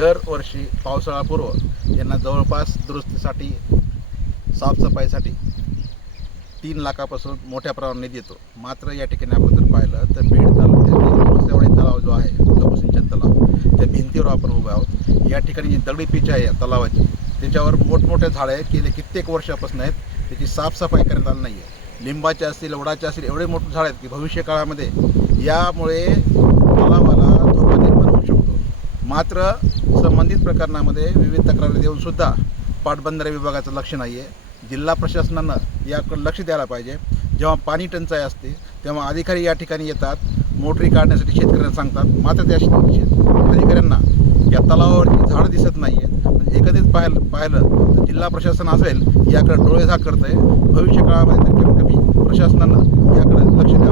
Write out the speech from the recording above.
दरवर्षी पावसाळापूर्व यांना जवळपास दुरुस्तीसाठी साफसफाईसाठी तीन लाखापासून मोठ्या प्रमाणात निधी येतो. मात्र या ठिकाणी आपण जर पाहिलं तर बीड तालुक्यातील मुसेवाडी तलाव जो आहे लघुसिंचन तलाव त्या भिंतीवर आपण उभे आहोत. या ठिकाणी जी दगडी पीच आहे या तलावाची त्याच्यावर मोठमोठे आहेत गेले कित्येक वर्षापासून आहेत त्याची साफसफाई करण्यात आली नाही आहे लिंबाचे असतील वडाचे असतील एवढे मोठे झाड आहेत की भविष्य काळामध्ये यामुळे तलावाला मात्र संबंधित प्रकरणामध्ये विविध तक्रारी देऊन सुद्धा पाटबंधारे विभागाचं लक्ष नाही आहे जिल्हा प्रशासनानं याकडे लक्ष द्यायला पाहिजे. जेव्हा पाणी टंचाई असते तेव्हा अधिकारी या ठिकाणी येतात मोटरी काढण्यासाठी शेतकऱ्यांना सांगतात. मात्र त्या अधिकाऱ्यांना या तलावावरची झाडं दिसत नाही आहेत म्हणजे एकत्रित पाहिलं पाहिलं तर जिल्हा प्रशासन असेल याकडे डोळे झाक करतं आहे भविष्य काळामध्ये तर कमीत कमी प्रशासनानं याकडे लक्ष द्यावं.